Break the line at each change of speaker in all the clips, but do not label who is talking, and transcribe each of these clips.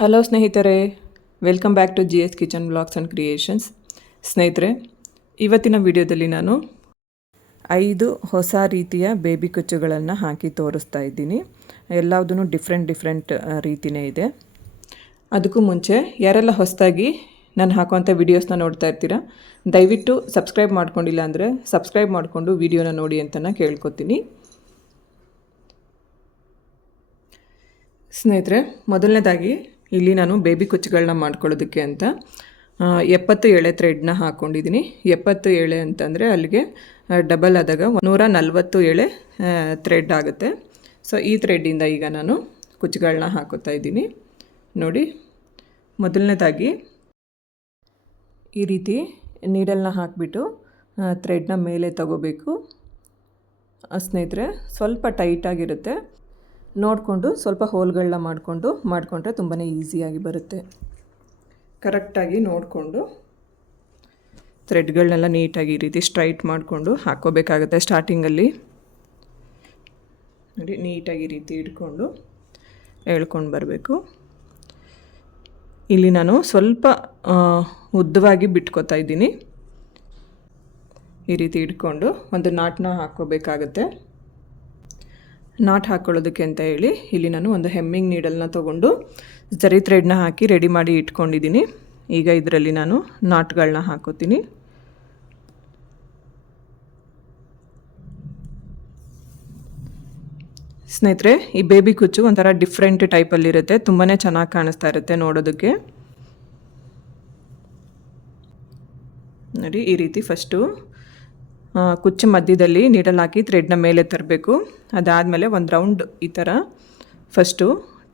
Hello ಸ್ನೇಹಿತರೆ. Welcome back to G S kitchen blogs and creations ಸ್ನೇಹಿತರೆ, ಇವತ್ತಿನ ವಿಡಿಯೋದಲ್ಲಿ ನಾನು ಐದು ಹೊಸ ರೀತಿಯ ಬೇಬಿ ಕುಚ್ಚುಗಳನ್ನು ಹಾಕಿ ತೋರಿಸ್ತಾ ಇದ್ದೀನಿ. ಎಲ್ಲದೂ ಡಿಫ್ರೆಂಟ್ ಡಿಫ್ರೆಂಟ್ ರೀತಿಯೇ ಇದೆ. ಅದಕ್ಕೂ ಮುಂಚೆ ಯಾರೆಲ್ಲ ಹೊಸದಾಗಿ ನಾನು ಹಾಕುವಂಥ ವಿಡಿಯೋಸ್ನ ನೋಡ್ತಾ ಇರ್ತೀರಾ, ದಯವಿಟ್ಟು ಸಬ್ಸ್ಕ್ರೈಬ್ ಮಾಡ್ಕೊಂಡಿಲ್ಲ ಅಂದರೆ ಸಬ್ಸ್ಕ್ರೈಬ್ ಮಾಡಿಕೊಂಡು ವೀಡಿಯೋನ ನೋಡಿ ಅಂತ ಕೇಳ್ಕೊತೀನಿ. ಸ್ನೇಹಿತರೆ, ಮೊದಲನೇದಾಗಿ ಇಲ್ಲಿ ನಾನು ಬೇಬಿ ಕುಚ್ಚುಗಳನ್ನ ಮಾಡ್ಕೊಳ್ಳೋದಕ್ಕೆ ಅಂತ ಎಪ್ಪತ್ತು ಎಳೆ ಥ್ರೆಡ್ನ ಹಾಕ್ಕೊಂಡಿದ್ದೀನಿ. ಎಪ್ಪತ್ತು ಎಳೆ ಅಂತಂದರೆ ಅಲ್ಲಿಗೆ ಡಬಲ್ ಆದಾಗ ನೂರ ನಲ್ವತ್ತು ಎಳೆ ಥ್ರೆಡ್ ಆಗುತ್ತೆ. ಸೊ ಈ ಥ್ರೆಡ್ಡಿಂದ ಈಗ ನಾನು ಕುಚ್ಚುಗಳನ್ನ ಹಾಕೋತಾ ಇದ್ದೀನಿ. ನೋಡಿ, ಮೊದಲನೇದಾಗಿ ಈ ರೀತಿ ನೀಡಲ್ನ ಹಾಕಿಬಿಟ್ಟು ಥ್ರೆಡ್ನ ಮೇಲೆ ತಗೋಬೇಕು. ಸ್ನೇಹಿತರೆ, ಸ್ವಲ್ಪ ಟೈಟಾಗಿರುತ್ತೆ ನೋಡಿಕೊಂಡು ಸ್ವಲ್ಪ ಹೋಲ್ಗಳನ್ನ ಮಾಡಿಕೊಂಡು ಮಾಡಿಕೊಂಡ್ರೆ ತುಂಬಾ ಈಸಿಯಾಗಿ ಬರುತ್ತೆ. ಕರೆಕ್ಟಾಗಿ ನೋಡಿಕೊಂಡು ಥ್ರೆಡ್ಗಳನ್ನೆಲ್ಲ ನೀಟಾಗಿ ಈ ರೀತಿ ಸ್ಟ್ರೈಟ್ ಮಾಡಿಕೊಂಡು ಹಾಕ್ಕೋಬೇಕಾಗುತ್ತೆ ಸ್ಟಾರ್ಟಿಂಗಲ್ಲಿ. ನೋಡಿ, ನೀಟಾಗಿ ಈ ರೀತಿ ಇಟ್ಕೊಂಡು ಎಳ್ಕೊಂಡು ಬರಬೇಕು. ಇಲ್ಲಿ ನಾನು ಸ್ವಲ್ಪ ಉದ್ದವಾಗಿ ಬಿಟ್ಕೋತಾ ಇದ್ದೀನಿ. ಈ ರೀತಿ ಇಟ್ಕೊಂಡು ಒಂದು ನಾಟನ್ನ ಹಾಕ್ಕೋಬೇಕಾಗತ್ತೆ. ನಾಟ್ ಹಾಕ್ಕೊಳ್ಳೋದಕ್ಕೆ ಅಂತ ಹೇಳಿ ಇಲ್ಲಿ ನಾನು ಒಂದು ಹೆಮ್ಮಿಂಗ್ ನೀಡಲ್ನ ತೊಗೊಂಡು ಜರಿ ಥ್ರೆಡ್ನ ಹಾಕಿ ರೆಡಿ ಮಾಡಿ ಇಟ್ಕೊಂಡಿದ್ದೀನಿ. ಈಗ ಇದರಲ್ಲಿ ನಾನು ನಾಟ್ಗಳನ್ನ ಹಾಕೋತೀನಿ. ಸ್ನೇಹಿತರೆ, ಈ ಬೇಬಿ ಕುಚ್ಚು ಒಂಥರ ಡಿಫ್ರೆಂಟ್ ಟೈಪಲ್ಲಿರುತ್ತೆ ತುಂಬಾ ಚೆನ್ನಾಗಿ ಕಾಣಿಸ್ತಾ ಇರುತ್ತೆ ನೋಡೋದಕ್ಕೆ. ನೋಡಿ, ಈ ರೀತಿ ಫಸ್ಟು ಕುಚ್ಚು ಮಧ್ಯದಲ್ಲಿ ನೀಡಲ್ ಹಾಕಿ ಥ್ರೆಡ್ನ ಮೇಲೆ ತರಬೇಕು. ಅದಾದಮೇಲೆ ಒಂದು ರೌಂಡ್ ಈ ಥರ ಫಸ್ಟು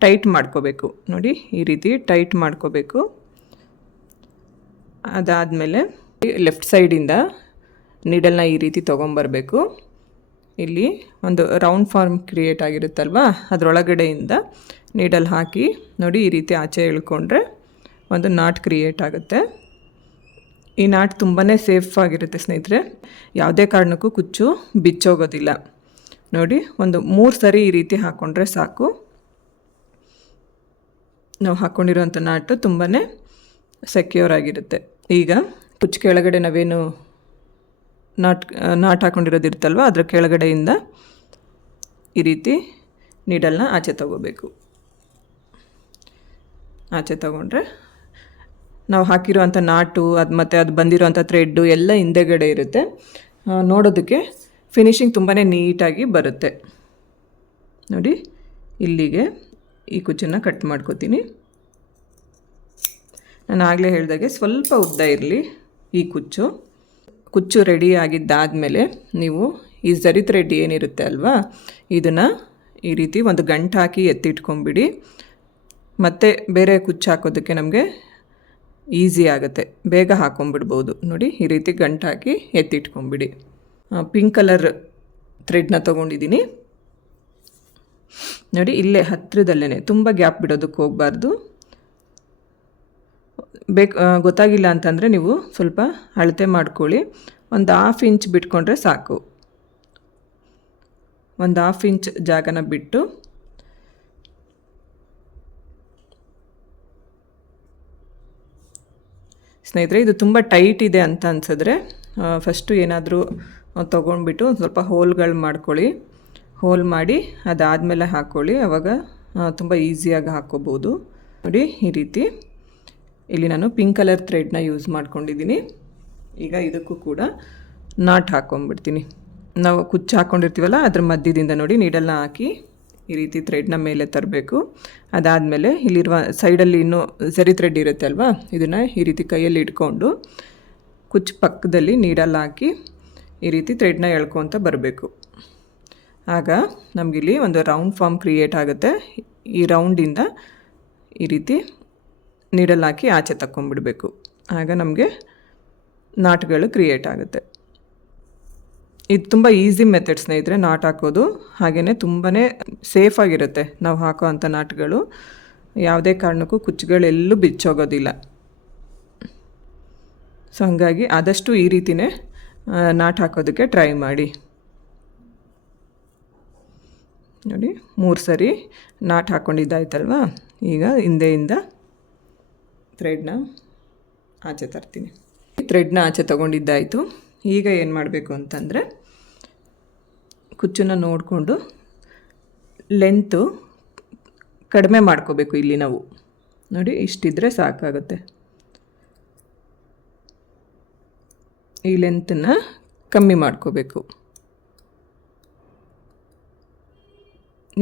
ಟೈಟ್ ಮಾಡ್ಕೋಬೇಕು. ನೋಡಿ, ಈ ರೀತಿ ಟೈಟ್ ಮಾಡ್ಕೋಬೇಕು. ಅದಾದಮೇಲೆ ಲೆಫ್ಟ್ ಸೈಡಿಂದ ನೀಡಲ್ನ ಈ ರೀತಿ ತೊಗೊಂಬರ್ಬೇಕು. ಇಲ್ಲಿ ಒಂದು ರೌಂಡ್ ಫಾರ್ಮ್ ಕ್ರಿಯೇಟ್ ಆಗಿರುತ್ತಲ್ವ? ಅದರೊಳಗಡೆಯಿಂದ ನೀಡಲ್ ಹಾಕಿ ನೋಡಿ, ಈ ರೀತಿ ಆಚೆ ಎಳ್ಕೊಂಡ್ರೆ ಒಂದು ನಾಟ್ ಕ್ರಿಯೇಟ್ ಆಗುತ್ತೆ. ಈ ನಾಟ್ ತುಂಬಾ ಸೇಫ್ ಆಗಿರುತ್ತೆ ಸ್ನೇಹಿತರೆ. ಯಾವುದೇ ಕಾರಣಕ್ಕೂ ಕುಚ್ಚು ಬಿಚ್ಚೋಗೋದಿಲ್ಲ. ನೋಡಿ, ಒಂದು ಮೂರು ಸರಿ ಈ ರೀತಿ ಹಾಕ್ಕೊಂಡ್ರೆ ಸಾಕು. ನಾವು ಹಾಕ್ಕೊಂಡಿರೋಂಥ ನಾಟು ತುಂಬಾ ಸೆಕ್ಯೂರ್ ಆಗಿರುತ್ತೆ. ಈಗ ಕುಚ್ಚು ಕೆಳಗಡೆ ನಾವೇನು ನಾಟ್ ನಾಟ್ ಹಾಕ್ಕೊಂಡಿರೋದಿರುತ್ತಲ್ವ ಅದರ ಕೆಳಗಡೆಯಿಂದ ಈ ರೀತಿ ನೀಡಲ್ನ ಆಚೆ ತಗೋಬೇಕು. ಆಚೆ ತಗೊಂಡ್ರೆ ನಾವು ಹಾಕಿರೋವಂಥ ನಾಟು, ಅದು ಮತ್ತು ಅದು ಬಂದಿರೋವಂಥ ಥ್ರೆಡ್ಡು ಎಲ್ಲ ಹಿಂದೆಗಡೆ ಇರುತ್ತೆ. ನೋಡೋದಕ್ಕೆ ಫಿನಿಶಿಂಗ್ ತುಂಬಾ ನೀಟಾಗಿ ಬರುತ್ತೆ. ನೋಡಿ, ಇಲ್ಲಿಗೆ ಈ ಕುಚ್ಚನ್ನು ಕಟ್ ಮಾಡ್ಕೋತೀನಿ. ನಾನು ಆಗಲೇ ಹೇಳಿದಾಗೆ ಸ್ವಲ್ಪ ಉದ್ದ ಇರಲಿ ಈ ಕುಚ್ಚು. ಕುಚ್ಚು ರೆಡಿ ಆಗಿದ್ದಾದಮೇಲೆ ನೀವು ಈ ಜರಿ ಥ್ರೆಡ್ ಏನಿರುತ್ತೆ ಅಲ್ವಾ, ಇದನ್ನು ಈ ರೀತಿ ಒಂದು ಗಂಟು ಹಾಕಿ ಎತ್ತಿಟ್ಕೊಂಬಿಡಿ ಮತ್ತು ಬೇರೆ ಕುಚ್ಚು ಹಾಕೋದಕ್ಕೆ ನಮಗೆ ಈಸಿ ಆಗುತ್ತೆ. ಬೇಗ ಹಾಕೊಂಬಿಡ್ಬೋದು ನೋಡಿ, ಈ ರೀತಿ ಗಂಟು ಹಾಕಿ ಎತ್ತಿಟ್ಕೊಂಬಿಡಿ ಪಿಂಕ್ ಕಲರ್ ಥ್ರೆಡ್ನ ತೊಗೊಂಡಿದ್ದೀನಿ ನೋಡಿ, ಇಲ್ಲೇ ಹತ್ತಿರದಲ್ಲೇ ತುಂಬ ಗ್ಯಾಪ್ ಬಿಡೋದಕ್ಕೆ ಹೋಗಬಾರ್ದು. ಬೇಕು ಗೊತ್ತಾಗಿಲ್ಲ ಅಂತಂದರೆ ನೀವು ಸ್ವಲ್ಪ ಅಳತೆ ಮಾಡ್ಕೊಳ್ಳಿ. ಒಂದು ಹಾಫ್ ಇಂಚ್ ಬಿಟ್ಕೊಂಡ್ರೆ ಸಾಕು. ಒಂದು ಹಾಫ್ ಇಂಚ್ ಜಾಗನ ಬಿಟ್ಟು ಸ್ನೇಹಿತರೆ, ಇದು ತುಂಬ ಟೈಟ್ ಇದೆ ಅಂತ ಅನ್ಸಿದ್ರೆ ಫಸ್ಟು ಏನಾದರೂ ತೊಗೊಂಡ್ಬಿಟ್ಟು ಒಂದು ಸ್ವಲ್ಪ ಹೋಲ್ಗಳು ಮಾಡ್ಕೊಳ್ಳಿ. ಹೋಲ್ ಮಾಡಿ ಅದಾದಮೇಲೆ ಹಾಕ್ಕೊಳ್ಳಿ ಆವಾಗ ತುಂಬ ಈಸಿಯಾಗಿ ಹಾಕ್ಕೋಬೋದು ನೋಡಿ, ಈ ರೀತಿ. ಇಲ್ಲಿ ನಾನು ಪಿಂಕ್ ಕಲರ್ ಥ್ರೆಡ್ನ ಯೂಸ್ ಮಾಡ್ಕೊಂಡಿದ್ದೀನಿ. ಈಗ ಇದಕ್ಕೂ ಕೂಡ ನಾಟ್ ಹಾಕ್ಕೊಂಬಿಡ್ತೀನಿ ನಾವು ಕುಚ್ಚು ಹಾಕ್ಕೊಂಡಿರ್ತೀವಲ್ಲ ಅದ್ರ ಮಧ್ಯದಿಂದ ನೋಡಿ ನೀಡಲ್ನ ಹಾಕಿ. ಈ ರೀತಿ ಥ್ರೆಡ್ನ ಮೇಲೆ ತರಬೇಕು. ಅದಾದಮೇಲೆ ಇಲ್ಲಿರುವ ಸೈಡಲ್ಲಿ ಇನ್ನೂ ಸರಿ ಥ್ರೆಡ್ ಇರುತ್ತೆ ಅಲ್ವಾ? ಇದನ್ನು ಈ ರೀತಿ ಕೈಯಲ್ಲಿ ಇಟ್ಕೊಂಡು ಕುಚ್ಚು ಪಕ್ಕದಲ್ಲಿ ನೀಡಲ್ಲಿ ಹಾಕಿ ಈ ರೀತಿ ಥ್ರೆಡ್ನ ಎಳ್ಕೊತ ಬರಬೇಕು. ಆಗ ನಮಗಿಲ್ಲಿ ಒಂದು ರೌಂಡ್ ಫಾರ್ಮ್ ಕ್ರಿಯೇಟ್ ಆಗುತ್ತೆ. ಈ ರೌಂಡಿಂದ ಈ ರೀತಿ ನೀಡಲ್ಲಿ ಹಾಕಿ ಆಚೆ ತಕ್ಕೊಂಬಿಡಬೇಕು ಆಗ ನಮಗೆ ನಾಟ್ಗಳು ಕ್ರಿಯೇಟ್ ಆಗುತ್ತೆ. ಇದು ತುಂಬ ಈಸಿ ಮೆಥಡ್ ಸ್ನೇಹಿತರೆ, ನಾಟ್ ಹಾಕೋದು. ಹಾಗೆಯೇ ತುಂಬಾ ಸೇಫಾಗಿರುತ್ತೆ ನಾವು ಹಾಕೋ ಅಂಥ ನಾಟ್ಗಳು. ಯಾವುದೇ ಕಾರಣಕ್ಕೂ ಕುಚ್ಚುಗಳೆಲ್ಲೂ ಬಿಚ್ಚೋಗೋದಿಲ್ಲ. ಸೊ ಹಾಗಾಗಿ ಆದಷ್ಟು ಈ ರೀತಿಯೇ ನಾಟ್ ಹಾಕೋದಕ್ಕೆ ಟ್ರೈ ಮಾಡಿ. ನೋಡಿ, ಮೂರು ಸರಿ ನಾಟ್ ಹಾಕ್ಕೊಂಡಿದ್ದಾಯ್ತಲ್ವ ಈಗ ಹಿಂದೆಯಿಂದ ಥ್ರೆಡ್ನ ಆಚೆ ತರ್ತೀನಿ. ಥ್ರೆಡ್ನ ಆಚೆ ತೊಗೊಂಡಿದ್ದಾಯಿತು. ಈಗ ಏನು ಮಾಡಬೇಕು ಅಂತಂದರೆ ಕುಚ್ಚನ್ನು ನೋಡಿಕೊಂಡು ಲೆಂತು ಕಡಿಮೆ ಮಾಡ್ಕೋಬೇಕು ಇಲ್ಲಿ ನಾವು. ನೋಡಿ, ಇಷ್ಟಿದ್ರೆ ಸಾಕಾಗುತ್ತೆ. ಈ ಲೆಂತನ್ನು ಕಮ್ಮಿ ಮಾಡ್ಕೋಬೇಕು.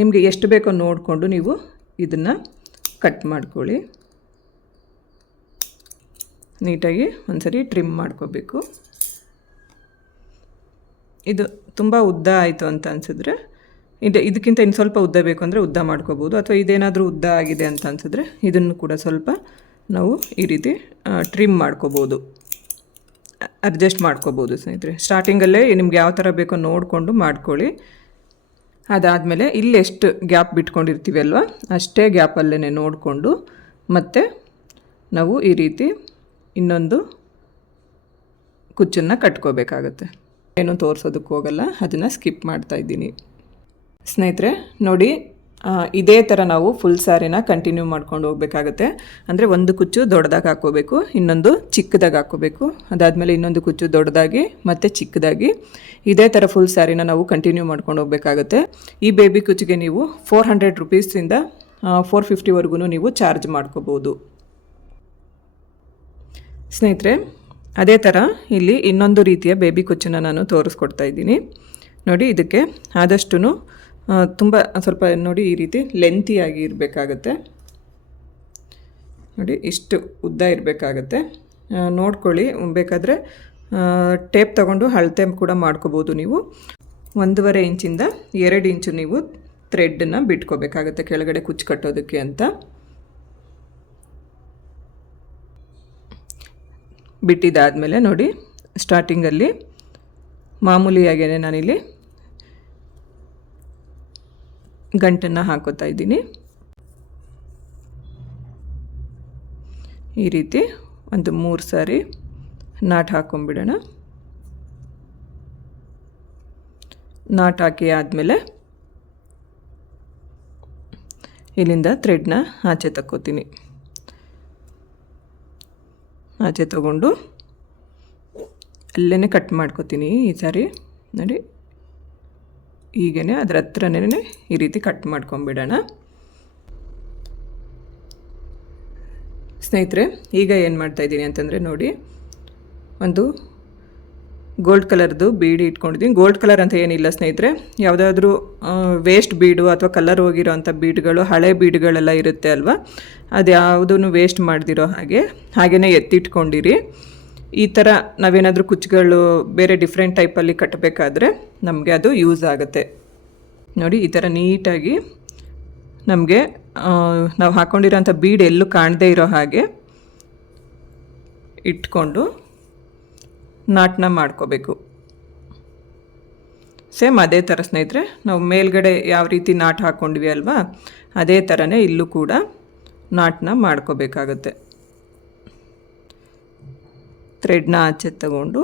ನಿಮಗೆ ಎಷ್ಟು ಬೇಕೋ ನೋಡಿಕೊಂಡು ನೀವು ಇದನ್ನು ಕಟ್ ಮಾಡ್ಕೊಳ್ಳಿ. ನೀಟಾಗಿ ಒಂದ್ಸರಿ ಟ್ರಿಮ್ ಮಾಡ್ಕೋಬೇಕು. ಇದು ತುಂಬ ಉದ್ದ ಆಯಿತು ಅಂತ ಅನಿಸಿದ್ರೆ, ಇದು, ಇದಕ್ಕಿಂತ ಇನ್ನು ಸ್ವಲ್ಪ ಉದ್ದ ಬೇಕು ಅಂದರೆ ಉದ್ದ ಮಾಡ್ಕೋಬೋದು, ಅಥವಾ ಇದೇನಾದರೂ ಉದ್ದ ಆಗಿದೆ ಅಂತ ಅನಿಸಿದ್ರೆ ಇದನ್ನು ಕೂಡ ಸ್ವಲ್ಪ ನಾವು ಈ ರೀತಿ ಟ್ರಿಮ್ ಮಾಡ್ಕೋಬೋದು. ಅಡ್ಜಸ್ಟ್ ಮಾಡ್ಕೋಬೋದು ಸ್ನೇಹಿತರೆ. ಸ್ಟಾರ್ಟಿಂಗಲ್ಲೇ ನಿಮ್ಗೆ ಯಾವ ಥರ ಬೇಕೋ ನೋಡಿಕೊಂಡು ಮಾಡ್ಕೊಳ್ಳಿ. ಅದಾದಮೇಲೆ ಇಲ್ಲಿ ಎಷ್ಟು ಗ್ಯಾಪ್ ಬಿಟ್ಕೊಂಡಿರ್ತೀವಿ ಅಲ್ವಾ, ಅಷ್ಟೇ ಗ್ಯಾಪಲ್ಲೇ ನೋಡಿಕೊಂಡು ಮತ್ತು ನಾವು ಈ ರೀತಿ ಇನ್ನೊಂದು ಕುಚ್ಚನ್ನು ಕಟ್ಕೋಬೇಕಾಗತ್ತೆ. ಏನು ತೋರಿಸೋದಕ್ಕೆ ಹೋಗಲ್ಲ, ಅದನ್ನು ಸ್ಕಿಪ್ ಮಾಡ್ತಾ ಇದ್ದೀನಿ. ಸ್ನೇಹಿತರೆ, ನೋಡಿ ಇದೇ ಥರ ನಾವು ಫುಲ್ ಸ್ಯಾರಿನ ಕಂಟಿನ್ಯೂ ಮಾಡ್ಕೊಂಡು ಹೋಗಬೇಕಾಗತ್ತೆ. ಅಂದರೆ ಒಂದು ಕುಚ್ಚು ದೊಡ್ಡದಾಗಿ ಹಾಕ್ಕೋಬೇಕು, ಇನ್ನೊಂದು ಚಿಕ್ಕದಾಗಿ ಹಾಕ್ಕೋಬೇಕು. ಅದಾದಮೇಲೆ ಇನ್ನೊಂದು ಕುಚ್ಚು ದೊಡ್ಡದಾಗಿ ಮತ್ತು ಚಿಕ್ಕದಾಗಿ ಇದೇ ಥರ ಫುಲ್ ಸ್ಯಾರಿನ ನಾವು ಕಂಟಿನ್ಯೂ ಮಾಡ್ಕೊಂಡು ಹೋಗಬೇಕಾಗತ್ತೆ. ಈ ಬೇಬಿ ಕುಚ್ಚಿಗೆ ನೀವು ಫೋರ್ ಹಂಡ್ರೆಡ್ ರುಪೀಸಿಂದ ಫೋರ್ ಫಿಫ್ಟಿವರೆಗೂ ನೀವು ಚಾರ್ಜ್ ಮಾಡ್ಕೋಬೋದು. ಸ್ನೇಹಿತರೆ ಅದೇ ಥರ ಇಲ್ಲಿ ಇನ್ನೊಂದು ರೀತಿಯ ಬೇಬಿ ಕುಚ್ಚನ್ನು ನಾನು ತೋರಿಸ್ಕೊಡ್ತಾ ಇದ್ದೀನಿ. ನೋಡಿ, ಇದಕ್ಕೆ ಆದಷ್ಟು ತುಂಬ ಸ್ವಲ್ಪ ನೋಡಿ ಈ ರೀತಿ ಲೆಂತಿಯಾಗಿ ಇರಬೇಕಾಗತ್ತೆ. ನೋಡಿ, ಇಷ್ಟು ಉದ್ದ ಇರಬೇಕಾಗತ್ತೆ. ನೋಡ್ಕೊಳ್ಳಿ, ಬೇಕಾದರೆ ಟೇಪ್ ತಗೊಂಡು ಅಳತೆ ಕೂಡ ಮಾಡ್ಕೋಬೋದು ನೀವು. ಒಂದೂವರೆ ಇಂಚಿಂದ ಎರಡು ಇಂಚು ನೀವು ಥ್ರೆಡ್ಡನ್ನು ಬಿಟ್ಕೋಬೇಕಾಗತ್ತೆ, ಕೆಳಗಡೆ ಕುಚ್ಚು ಕಟ್ಟೋದಕ್ಕೆ ಅಂತ. ಬಿಟ್ಟಿದ್ದಾದಮೇಲೆ ನೋಡಿ ಸ್ಟಾರ್ಟಿಂಗಲ್ಲಿ ಮಾಮೂಲಿಯಾಗೇ ನಾನಿಲ್ಲಿ ಗಂಟನ್ನು ಹಾಕೋತಾ ಇದ್ದೀನಿ. ಈ ರೀತಿ ಒಂದು ಮೂರು ಸಾರಿ ನಾಟ್ ಹಾಕೊಂಬಿಡೋಣ. ನಾಟ್ ಹಾಕಿ ಆದಮೇಲೆ ಇಲ್ಲಿಂದ ಥ್ರೆಡ್ನ ಆಚೆ ತಕ್ಕೋತೀನಿ. ಆಚೆ ತಗೊಂಡು ಅಲ್ಲೇ ಕಟ್ ಮಾಡ್ಕೋತೀನಿ ಈ ಸಾರಿ. ನೋಡಿ ಹೀಗೇ ಅದ್ರ ಹತ್ರನೇ ಈ ರೀತಿ ಕಟ್ ಮಾಡ್ಕೊಂಬಿಡೋಣ. ಸ್ನೇಹಿತರೆ, ಈಗ ಏನು ಮಾಡ್ತಾಯಿದ್ದೀನಿ ಅಂತಂದರೆ ನೋಡಿ, ಒಂದು ಗೋಲ್ಡ್ ಕಲರ್ದು ಬೀಡಿ ಇಟ್ಕೊಂಡಿದ್ದೀನಿ ಗೋಲ್ಡ್ ಕಲರ್ ಅಂತ ಏನಿಲ್ಲ ಸ್ನೇಹಿತರೆ. ಯಾವುದಾದ್ರೂ ವೇಸ್ಟ್ ಬೀಡು ಅಥವಾ ಕಲರ್ ಹೋಗಿರೋ ಅಂಥ ಬೀಡ್ಗಳು ಹಳೆ ಬೀಡ್ಗಳೆಲ್ಲ ಇರುತ್ತೆ ಅಲ್ವಾ? ಅದು ಯಾವುದೂ ವೇಸ್ಟ್ ಮಾಡ್ದಿರೋ ಹಾಗೆ ಹಾಗೆಯೇ ಎತ್ತಿಟ್ಕೊಂಡಿರಿ. ಈ ಥರ ನಾವೇನಾದರೂ ಕುಚ್ಚುಗಳು ಬೇರೆ ಡಿಫ್ರೆಂಟ್ ಟೈಪಲ್ಲಿ ಕಟ್ಟಬೇಕಾದ್ರೆ ನಮಗೆ ಅದು ಯೂಸ್ ಆಗುತ್ತೆ. ನೋಡಿ, ಈ ಥರ ನೀಟಾಗಿ ನಮಗೆ ನಾವು ಹಾಕ್ಕೊಂಡಿರೋಂಥ ಬೀಡ್ ಎಲ್ಲೂ ಕಾಣದೇ ಇರೋ ಹಾಗೆ ಇಟ್ಕೊಂಡು ನಾಟನ ಮಾಡ್ಕೋಬೇಕು. ಸೇಮ್ ಅದೇ ಥರ ಸ್ನೇಹಿತರೆ, ನಾವು ಮೇಲ್ಗಡೆ ಯಾವ ರೀತಿ ನಾಟ್ ಹಾಕ್ಕೊಂಡ್ವಿ ಅಲ್ವಾ, ಅದೇ ಥರನೇ ಇಲ್ಲೂ ಕೂಡ ನಾಟನ ಮಾಡ್ಕೋಬೇಕಾಗತ್ತೆ. ಥ್ರೆಡ್ನ ಆಚೆ ತಗೊಂಡು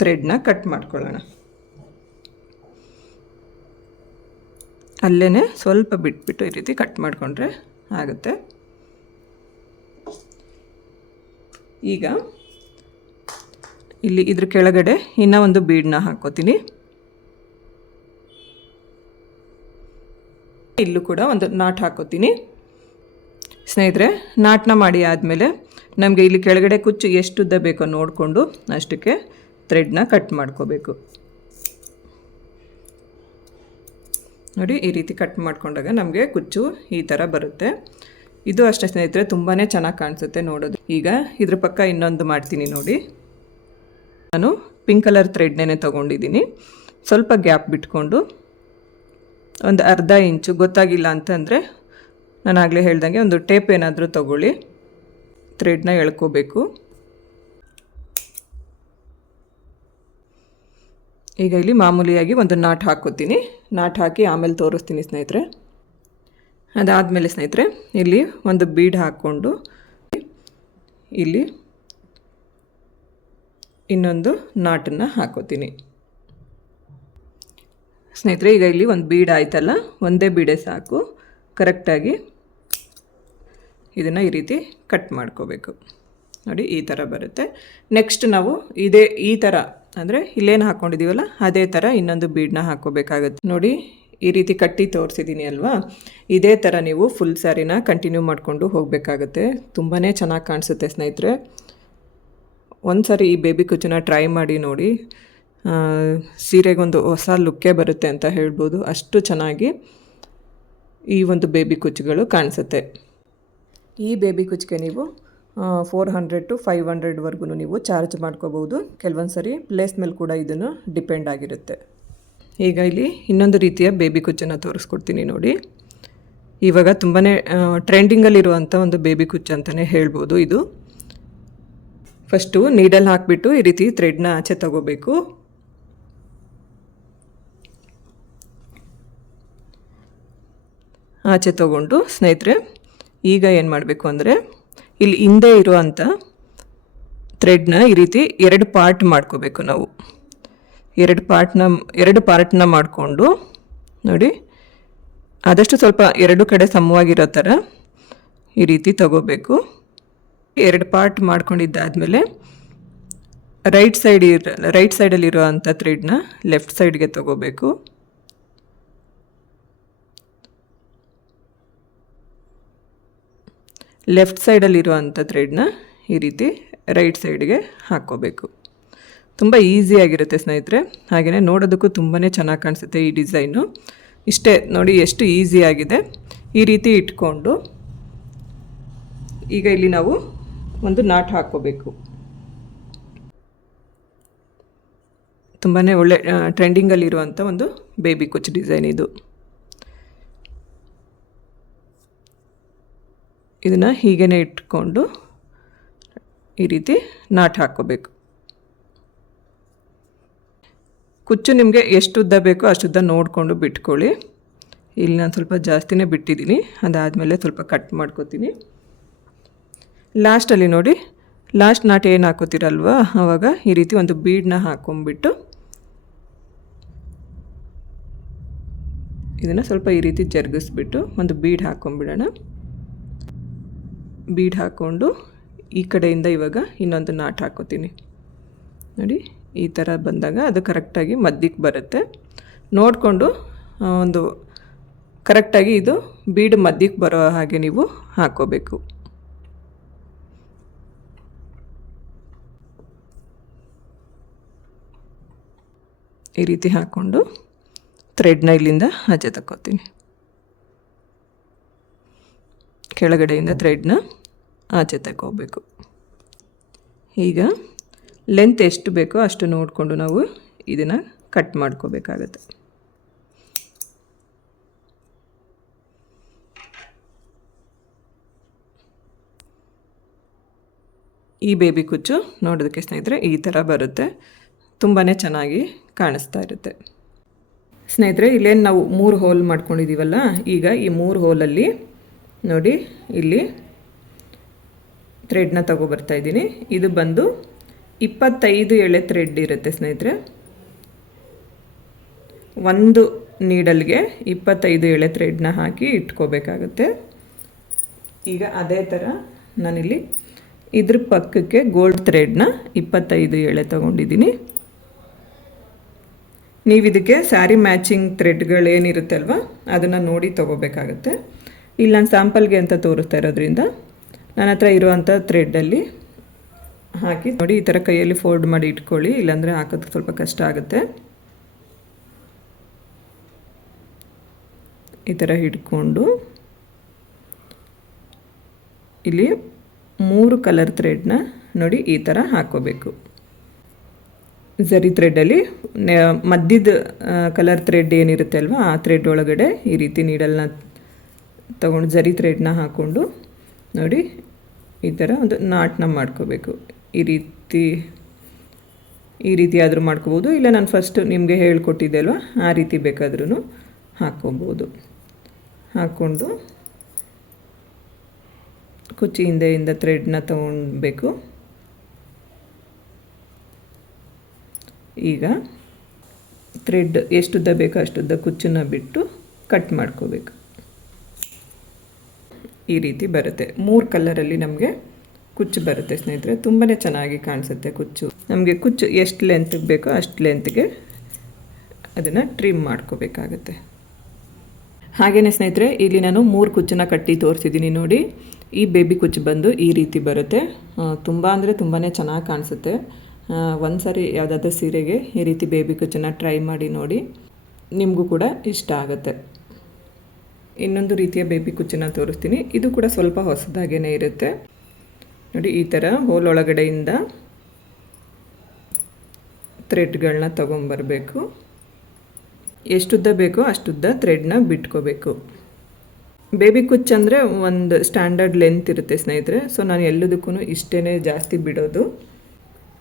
ಥ್ರೆಡ್ನ ಕಟ್ ಮಾಡ್ಕೊಳ್ಳೋಣ. ಅಲ್ಲೇ ಸ್ವಲ್ಪ ಬಿಟ್ಬಿಟ್ಟು ಈ ರೀತಿ ಕಟ್ ಮಾಡಿಕೊಂಡ್ರೆ ಆಗುತ್ತೆ. ಈಗ ಇಲ್ಲಿ ಇದ್ರ ಕೆಳಗಡೆ ಇನ್ನೂ ಒಂದು ಬೀಡನ್ನ ಹಾಕೋತೀನಿ. ಇಲ್ಲೂ ಕೂಡ ಒಂದು ನಾಟ್ ಹಾಕೋತೀನಿ. ಸ್ನೇಹಿತರೆ, ನಾಟನ ಮಾಡಿ ಆದಮೇಲೆ ನಮಗೆ ಇಲ್ಲಿ ಕೆಳಗಡೆ ಕುಚ್ಚು ಎಷ್ಟು ಉದ್ದ ಬೇಕೋ ನೋಡಿಕೊಂಡು ಅಷ್ಟಕ್ಕೆ ಥ್ರೆಡ್ನ ಕಟ್ ಮಾಡ್ಕೋಬೇಕು. ನೋಡಿ, ಈ ರೀತಿ ಕಟ್ ಮಾಡ್ಕೊಂಡಾಗ ನಮಗೆ ಕುಚ್ಚು ಈ ಥರ ಬರುತ್ತೆ. ಇದು ಅಷ್ಟೇ ಸ್ನೇಹಿತರೆ ತುಂಬಾ ಚೆನ್ನಾಗಿ ಕಾಣಿಸುತ್ತೆ ನೋಡೋದು. ಈಗ ಇದ್ರ ಪಕ್ಕ ಇನ್ನೊಂದು ಮಾಡ್ತೀನಿ ನೋಡಿ. ನಾನು ಪಿಂಕ್ ಕಲರ್ ಥ್ರೆಡ್ನೇ ತೊಗೊಂಡಿದ್ದೀನಿ. ಸ್ವಲ್ಪ ಗ್ಯಾಪ್ ಬಿಟ್ಕೊಂಡು ಒಂದು ಅರ್ಧ ಇಂಚು, ಗೊತ್ತಾಗಿಲ್ಲ ಅಂತಂದರೆ ನಾನು ಆಗಲೇ ಹೇಳ್ದಂಗೆ ಒಂದು ಟೇಪ್ ಏನಾದರೂ ತಗೊಳ್ಳಿ. ಥ್ರೆಡ್ನ ಎಳ್ಕೋಬೇಕು. ಈಗ ಇಲ್ಲಿ ಮಾಮೂಲಿಯಾಗಿ ಒಂದು ನಾಟ್ ಹಾಕ್ಕೋತೀನಿ. ನಾಟ್ ಹಾಕಿ ಆಮೇಲೆ ತೋರಿಸ್ತೀನಿ ಸ್ನೇಹಿತರೆ. ಅದಾದಮೇಲೆ ಸ್ನೇಹಿತರೆ, ಇಲ್ಲಿ ಒಂದು ಬೀಡ್ ಹಾಕ್ಕೊಂಡು ಇಲ್ಲಿ ಇನ್ನೊಂದು ನಾಟನ್ನು ಹಾಕೋತೀನಿ. ಸ್ನೇಹಿತರೆ, ಈಗ ಇಲ್ಲಿ ಒಂದು ಬೀಡ್ ಆಯ್ತಲ್ಲ, ಒಂದೇ ಬೀಡೆ ಸಾಕು. ಕರೆಕ್ಟಾಗಿ ಇದನ್ನು ಈ ರೀತಿ ಕಟ್ ಮಾಡ್ಕೋಬೇಕು. ನೋಡಿ, ಈ ಥರ ಬರುತ್ತೆ. ನೆಕ್ಸ್ಟ್ ನಾವು ಇದೇ, ಈ ಥರ ಅಂದರೆ ಇಲ್ಲೇನು ಹಾಕ್ಕೊಂಡಿದ್ದೀವಲ್ಲ ಅದೇ ಥರ ಇನ್ನೊಂದು ಬೀಡನ್ನ ಹಾಕೋಬೇಕಾಗುತ್ತೆ. ನೋಡಿ ಈ ರೀತಿ ಕಟ್ಟಿ ತೋರಿಸಿದ್ದೀನಿ ಅಲ್ವಾ? ಇದೇ ಥರ ನೀವು ಫುಲ್ ಸ್ಯಾರಿನ ಕಂಟಿನ್ಯೂ ಮಾಡಿಕೊಂಡು ಹೋಗಬೇಕಾಗತ್ತೆ. ತುಂಬಾ ಚೆನ್ನಾಗಿ ಕಾಣಿಸುತ್ತೆ ಸ್ನೇಹಿತರೆ. ಒಂದು ಸಾರಿ ಈ ಬೇಬಿ ಕುಚ್ಚನ್ನ ಟ್ರೈ ಮಾಡಿ ನೋಡಿ. ಸೀರೆಗೊಂದು ಹೊಸ ಲುಕ್ಕೇ ಬರುತ್ತೆ ಅಂತ ಹೇಳ್ಬೋದು. ಅಷ್ಟು ಚೆನ್ನಾಗಿ ಈ ಒಂದು ಬೇಬಿ ಕುಚ್ಚುಗಳು ಕಾಣಿಸುತ್ತೆ. ಈ ಬೇಬಿ ಕುಚ್ಚಿಗೆ ನೀವು ಫೋರ್ ಹಂಡ್ರೆಡ್ ಟು ಫೈವ್ ಹಂಡ್ರೆಡ್ವರೆಗೂ ನೀವು ಚಾರ್ಜ್ ಮಾಡ್ಕೋಬೋದು ಕೆಲವೊಂದು ಸರಿ ಪ್ಲೇಸ್ ಮೇಲೆ ಕೂಡ ಇದನ್ನು ಡಿಪೆಂಡ್ ಆಗಿರುತ್ತೆ. ಈಗ ಇಲ್ಲಿ ಇನ್ನೊಂದು ರೀತಿಯ ಬೇಬಿ ಕುಚ್ಚನ್ನು ತೋರಿಸ್ಕೊಡ್ತೀನಿ ನೋಡಿ. ಇವಾಗ ತುಂಬಾ ಟ್ರೆಂಡಿಂಗಲ್ಲಿರುವಂಥ ಒಂದು ಬೇಬಿ ಕುಚ್ಚು ಅಂತಲೇ ಹೇಳ್ಬೋದು ಇದು. ಫಸ್ಟು ನೀಡಲ್ ಹಾಕಿಬಿಟ್ಟು ಈ ರೀತಿ ಥ್ರೆಡ್ನ ಆಚೆ ತಗೋಬೇಕು. ಆಚೆ ತಗೊಂಡು ಸ್ನೇಹಿತರೆ, ಈಗ ಏನು ಮಾಡಬೇಕು ಅಂದರೆ, ಇಲ್ಲಿ ಹಿಂದೆ ಇರುವಂಥ ಥ್ರೆಡ್ನ ಈ ರೀತಿ ಎರಡು ಪಾರ್ಟ್ ಮಾಡ್ಕೋಬೇಕು ನಾವು. ಎರಡು ಪಾರ್ಟ್ನ ಎರಡು ಪಾರ್ಟ್ನ ಮಾಡಿಕೊಂಡು, ನೋಡಿ, ಆದಷ್ಟು ಸ್ವಲ್ಪ ಎರಡು ಕಡೆ ಸಮವಾಗಿರೋ ಥರ ಈ ರೀತಿ ತಗೋಬೇಕು. ಎರಡು ಪಾರ್ಟ್ ಮಾಡ್ಕೊಂಡಿದ್ದಾದಮೇಲೆ ರೈಟ್ ಸೈಡ್ ಇರ, ರೈಟ್ ಸೈಡಲ್ಲಿರೋ ಅಂಥ ಥ್ರೆಡ್ನ ಲೆಫ್ಟ್ ಸೈಡ್ಗೆ ತಗೋಬೇಕು. ಲೆಫ್ಟ್ ಸೈಡಲ್ಲಿರುವಂಥ ಥ್ರೆಡ್ನ ಈ ರೀತಿ ರೈಟ್ ಸೈಡ್ಗೆ ಹಾಕ್ಕೋಬೇಕು ತುಂಬ ಈಸಿಯಾಗಿರುತ್ತೆ ಸ್ನೇಹಿತರೆ. ಹಾಗೆಯೇ ನೋಡೋದಕ್ಕೂ ತುಂಬಾ ಚೆನ್ನಾಗಿ ಕಾಣಿಸುತ್ತೆ ಈ ಡಿಸೈನು. ಇಷ್ಟೇ ನೋಡಿ ಎಷ್ಟು ಈಸಿಯಾಗಿದೆ ಈ ರೀತಿ ಇಟ್ಕೊಂಡು ಈಗ ಇಲ್ಲಿ ನಾವು ಒಂದು ನಾಟ್ ಹಾಕ್ಕೋಬೇಕು. ತುಂಬಾ ಒಳ್ಳೆ ಟ್ರೆಂಡಿಂಗಲ್ಲಿರುವಂಥ ಒಂದು ಬೇಬಿ ಕುಚ್ ಡಿಸೈನ್ ಇದು. ಇದನ್ನು ಹೀಗೇ ಇಟ್ಕೊಂಡು ಈ ರೀತಿ ನಾಟ್ ಹಾಕ್ಕೋಬೇಕು. ಕುಚ್ಚು ನಿಮಗೆ ಎಷ್ಟು ಉದ್ದ ಬೇಕೋ ಅಷ್ಟು ಉದ್ದ ನೋಡಿಕೊಂಡು ಬಿಟ್ಕೊಳ್ಳಿ. ಇಲ್ಲಿ ನಾನು ಸ್ವಲ್ಪ ಜಾಸ್ತಿನೇ ಬಿಟ್ಟಿದ್ದೀನಿ. ಅದಾದಮೇಲೆ ಸ್ವಲ್ಪ ಕಟ್ ಮಾಡ್ಕೋತೀನಿ. ಲಾಸ್ಟಲ್ಲಿ ನೋಡಿ ಲಾಸ್ಟ್ ನಾಟ್ ಏನು ಹಾಕೋತೀರಲ್ವ? ಆವಾಗ ಈ ರೀತಿ ಒಂದು ಬೀಡನ್ನ ಹಾಕೊಂಬಿಟ್ಟು ಇದನ್ನು ಸ್ವಲ್ಪ ಈ ರೀತಿ ಜರುಗಿಸ್ಬಿಟ್ಟು ಒಂದು ಬೀಡ್ ಹಾಕ್ಕೊಂಬಿಡೋಣ ಬೀಡ್ ಹಾಕ್ಕೊಂಡು ಈ ಕಡೆಯಿಂದ ಇವಾಗ ಇನ್ನೊಂದು ನಾಟ್ ಹಾಕೋತೀನಿ. ನೋಡಿ. ಈ ಥರ ಬಂದಾಗ ಅದು ಕರೆಕ್ಟಾಗಿ ಮದ್ದಿಗೆ ಬರುತ್ತೆ. ನೋಡಿಕೊಂಡು ಒಂದು ಕರೆಕ್ಟಾಗಿ ಇದು ಬೀಡ್ ಮದ್ದಿಗೆ ಬರೋ ಹಾಗೆ ನೀವು ಹಾಕೋಬೇಕು. ಈ ರೀತಿ ಹಾಕ್ಕೊಂಡು ಥ್ರೆಡ್ನ ಇಲ್ಲಿಂದ ಆಚೆ ತಕ್ಕೋತೀನಿ. ಕೆಳಗಡೆಯಿಂದ ಥ್ರೆಡ್ನ ಆಚೆ ತಗೋಬೇಕು ಈಗ ಲೆಂತ್ ಎಷ್ಟು ಬೇಕೋ ಅಷ್ಟು ನೋಡಿಕೊಂಡು ನಾವು ಇದನ್ನು ಕಟ್ ಮಾಡ್ಕೋಬೇಕಾಗತ್ತೆ. ಈ ಬೇಬಿ ಕುಚ್ಚು ನೋಡೋದಕ್ಕೆ ಸ್ನೇಹಿತರೆ ಈ ಥರ ಬರುತ್ತೆ. ತುಂಬಾ ಚೆನ್ನಾಗಿ ಕಾಣಿಸ್ತಾ ಇರುತ್ತೆ. ಸ್ನೇಹಿತರೆ, ಇಲ್ಲೇನು ನಾವು ಮೂರು ಹೋಲ್ ಮಾಡ್ಕೊಂಡಿದ್ದೀವಲ್ಲ ಈಗ ಈ ಮೂರು ಹೋಲಲ್ಲಿ ನೋಡಿ ಇಲ್ಲಿ ಥ್ರೆಡ್ನ ತಗೊಬರ್ತಾ ಇದ್ದೀನಿ. ಇದು ಬಂದು ಇಪ್ಪತ್ತೈದು ಎಳೆ ಥ್ರೆಡ್ ಇರುತ್ತೆ ಸ್ನೇಹಿತರೆ. ಒಂದು ನೀಡಲ್ಗೆ ಇಪ್ಪತ್ತೈದು ಎಳೆ ಥ್ರೆಡ್ನ ಹಾಕಿ ಇಟ್ಕೋಬೇಕಾಗುತ್ತೆ. ಈಗ ಅದೇ ಥರ ನಾನಿಲ್ಲಿ ಇದ್ರ ಪಕ್ಕಕ್ಕೆ ಗೋಲ್ಡ್ ಥ್ರೆಡ್ನ ಇಪ್ಪತ್ತೈದು ಎಳೆ ತಗೊಂಡಿದ್ದೀನಿ. ನೀವು ಇದಕ್ಕೆ ಸ್ಯಾರಿ ಮ್ಯಾಚಿಂಗ್ ಥ್ರೆಡ್ಗಳೇನಿರುತ್ತೆ ಅಲ್ವಾ ಅದನ್ನು ನೋಡಿ ತೊಗೋಬೇಕಾಗುತ್ತೆ. ಇಲ್ಲಿ, ನಾನು ಸ್ಯಾಂಪಲ್ಗೆ ಅಂತ ತೋರಿಸ್ತಾ ಇರೋದ್ರಿಂದ, ನನ್ನ ಹತ್ರ ಇರುವಂಥ ಥ್ರೆಡ್ಡಲ್ಲಿ ಹಾಕಿ ನೋಡಿ, ಈ ಥರ ಕೈಯಲ್ಲಿ ಫೋಲ್ಡ್ ಮಾಡಿ ಇಟ್ಕೊಳ್ಳಿ. ಇಲ್ಲಾಂದರೆ ಹಾಕೋದಕ್ಕೆ ಸ್ವಲ್ಪ ಕಷ್ಟ ಆಗುತ್ತೆ. ಈ ಥರ ಹಿಡ್ಕೊಂಡು ಇಲ್ಲಿ ಮೂರು ಕಲರ್ ಥ್ರೆಡ್ನ ನೋಡಿ, ಈ ಥರ ಹಾಕೋಬೇಕು. ಝರಿ ಥ್ರೆಡ್ಡಲ್ಲಿ ಮಧ್ಯದ ಕಲರ್ ಥ್ರೆಡ್ ಏನಿರುತ್ತೆ ಅಲ್ವಾ, ಆ ಥ್ರೆಡ್ ಒಳಗಡೆ ಈ ರೀತಿ ನೀಡಲ್ನ ತಗೊಂಡು ಝರಿ ಥ್ರೆಡ್ನ ಹಾಕ್ಕೊಂಡು ನೋಡಿ, ಈ ಥರ ಒಂದು ನಾಟ್ನ ಮಾಡ್ಕೋಬೇಕು. ಈ ರೀತಿ ಈ ರೀತಿ ಆದರೂ ಮಾಡ್ಕೋಬೋದು. ಇಲ್ಲ ನಾನು ಫಸ್ಟ್ ನಿಮಗೆ ಹೇಳ್ಕೊಟ್ಟಿದ್ದೆ ಅಲ್ವಾ? ಆ ರೀತಿ ಬೇಕಾದ್ರೂ ಹಾಕ್ಕೊಬೋದು. ಹಾಕ್ಕೊಂಡು ಕುಚ್ಚಿ ಹಿಂದೆಯಿಂದ ಥ್ರೆಡ್ನ ತಗೊಳ್ಬೇಕು ಈಗ ಥ್ರೆಡ್ ಎಷ್ಟುದ್ದ ಬೇಕೋ ಅಷ್ಟುದ್ದ ಕುಚ್ಚನ್ನು ಬಿಟ್ಟು ಕಟ್ ಮಾಡ್ಕೋಬೇಕು. ಈ ರೀತಿ ಬರುತ್ತೆ. ಮೂರು ಕಲ್ಲರಲ್ಲಿ ನಮಗೆ ಕುಚ್ಚು ಬರುತ್ತೆ ಸ್ನೇಹಿತರೆ ತುಂಬಾ ಚೆನ್ನಾಗಿ ಕಾಣಿಸುತ್ತೆ ಕುಚ್ಚು. ನಮಗೆ ಕುಚ್ಚು ಎಷ್ಟು ಲೆಂತ್ಗೆ ಬೇಕೋ ಅಷ್ಟು ಲೆಂತ್ಗೆ ಅದನ್ನು ಟ್ರಿಮ್ ಮಾಡ್ಕೋಬೇಕಾಗತ್ತೆ. ಹಾಗೆಯೇ ಸ್ನೇಹಿತರೆ, ಇಲ್ಲಿ ನಾನು ಮೂರು ಕುಚ್ಚನ್ನ ಕಟ್ಟಿ ತೋರಿಸಿದ್ದೀನಿ ನೋಡಿ. ಈ ಬೇಬಿ ಕುಚ್ಚು ಬಂದು ಈ ರೀತಿ ಬರುತ್ತೆ. ತುಂಬ ಅಂದರೆ ತುಂಬಾ ಚೆನ್ನಾಗಿ ಕಾಣಿಸುತ್ತೆ. ಒಂದು ಸಾರಿ ಯಾವುದಾದ್ರೂ ಸೀರೆಗೆ ಈ ರೀತಿ ಬೇಬಿ ಕುಚ್ಚನ್ನು ಟ್ರೈ ಮಾಡಿ ನೋಡಿ. ನಿಮಗೂ ಕೂಡ ಇಷ್ಟ ಆಗುತ್ತೆ. ಇನ್ನೊಂದು ರೀತಿಯ ಬೇಬಿ ಕುಚ್ಚನ್ನು ತೋರಿಸ್ತೀನಿ. ಇದು ಕೂಡ ಸ್ವಲ್ಪ ಹೊಸದಾಗೇ ಇರುತ್ತೆ. ನೋಡಿ, ಈ ಥರ ಹೋಲ್ ಒಳಗಡೆಯಿಂದ ಥ್ರೆಡ್ಗಳನ್ನ ತೊಗೊಂಬರಬೇಕು. ಎಷ್ಟುದ್ದ ಬೇಕೋ ಅಷ್ಟುದ್ದ ಥ್ರೆಡ್ನ ಬಿಟ್ಕೋಬೇಕು. ಬೇಬಿ ಕುಚ್ ಅಂದರೆ ಒಂದು ಸ್ಟ್ಯಾಂಡರ್ಡ್ ಲೆಂತ್ ಇರುತ್ತೆ ಸ್ನೇಹಿತರೆ, ಸೊ ನಾನು ಎಲ್ಲದಕ್ಕೂ ಇಷ್ಟೇ ಜಾಸ್ತಿ ಬಿಡೋದು.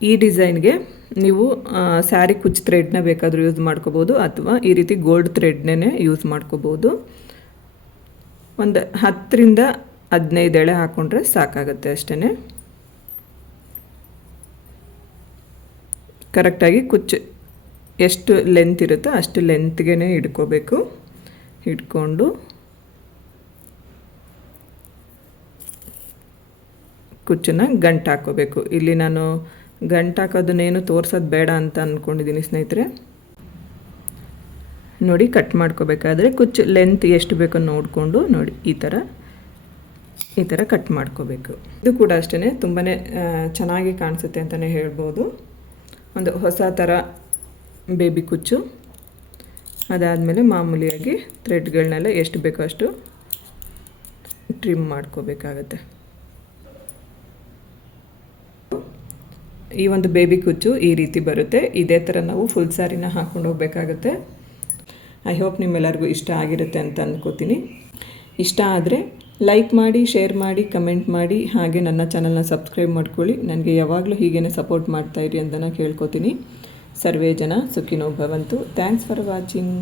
ಈ ಡಿಸೈನ್ಗೆ ನೀವು ಸ್ಯಾರಿ ಕುಚ್ಚು ಥ್ರೆಡ್ನ ಬೇಕಾದರೂ ಯೂಸ್ ಮಾಡ್ಕೋಬೋದು, ಅಥವಾ ಈ ರೀತಿ ಗೋಲ್ಡ್ ಥ್ರೆಡ್ನೇ ಯೂಸ್ ಮಾಡ್ಕೋಬೋದು. ಒಂದು ಹತ್ತರಿಂದ ಹದಿನೈದು ಎಳೆ ಹಾಕ್ಕೊಂಡ್ರೆ ಸಾಕಾಗುತ್ತೆ ಅಷ್ಟೇ ಕರೆಕ್ಟಾಗಿ ಕುಚ್ಚು, ಎಷ್ಟು ಲೆಂತ್ ಇರುತ್ತೋ ಅಷ್ಟು ಲೆಂತ್ಗೆ ಹಿಡ್ಕೋಬೇಕು ಹಿಡ್ಕೊಂಡು ಕುಚ್ಚನ್ನ ಗಂಟು ಹಾಕೋಬೇಕು. ಇಲ್ಲಿ ನಾನು ಗಂಟು ಹಾಕೋದನ್ನೇನು ತೋರ್ಸೋದು ಬೇಡ ಅಂತ ಅಂದ್ಕೊಂಡಿದ್ದೀನಿ ಸ್ನೇಹಿತರೆ. ನೋಡಿ ಕಟ್ ಮಾಡ್ಕೋಬೇಕಾದ್ರೆ ಕುಚ್ಚು ಲೆಂತ್ ಎಷ್ಟು ಬೇಕೋ ನೋಡಿಕೊಂಡು ನೋಡಿ, ಈ ಥರ ಈ ಥರ ಕಟ್ ಮಾಡ್ಕೋಬೇಕು. ಇದು ಕೂಡ ಅಷ್ಟೇ ತುಂಬಾ ಚೆನ್ನಾಗಿ ಕಾಣಿಸುತ್ತೆ ಅಂತಲೇ ಹೇಳ್ಬೋದು. ಒಂದು ಹೊಸ ಥರ ಬೇಬಿ ಕುಚ್ಚು. ಅದಾದಮೇಲೆ ಮಾಮೂಲಿಯಾಗಿ ಥ್ರೆಡ್ಗಳನ್ನೆಲ್ಲ ಎಷ್ಟು ಬೇಕೋ ಅಷ್ಟು ಟ್ರಿಮ್ ಮಾಡ್ಕೋಬೇಕಾಗತ್ತೆ. ಈ ಒಂದು ಬೇಬಿ ಕುಚ್ಚು ಈ ರೀತಿ ಬರುತ್ತೆ. ಇದೇ ಥರ ನಾವು ಫುಲ್ ಸ್ಯಾರಿನ ಹಾಕ್ಕೊಂಡು ಹೋಗಬೇಕಾಗುತ್ತೆ. ಐ ಹೋಪ್ ನಿಮ್ಮೆಲ್ಲರಿಗೂ ಇಷ್ಟ ಆಗಿರುತ್ತೆ ಅಂತ ಅಂದ್ಕೋತೀನಿ ಇಷ್ಟ ಆದರೆ ಲೈಕ್ ಮಾಡಿ ಶೇರ್ ಮಾಡಿ ಕಮೆಂಟ್ ಮಾಡಿ, ಹಾಗೆ ನನ್ನ ಚಾನಲ್ನ ಸಬ್ಸ್ಕ್ರೈಬ್ ಮಾಡ್ಕೊಳ್ಳಿ. ನನಗೆ ಯಾವಾಗಲೂ ಹೀಗೇ ಸಪೋರ್ಟ್ ಮಾಡ್ತಾಯಿರಿ ಅಂತ ನಾನು ಕೇಳ್ಕೊತೀನಿ. ಸರ್ವೇ ಜನ ಸುಖಿನೋ ಭವಂತು. Thanks for watching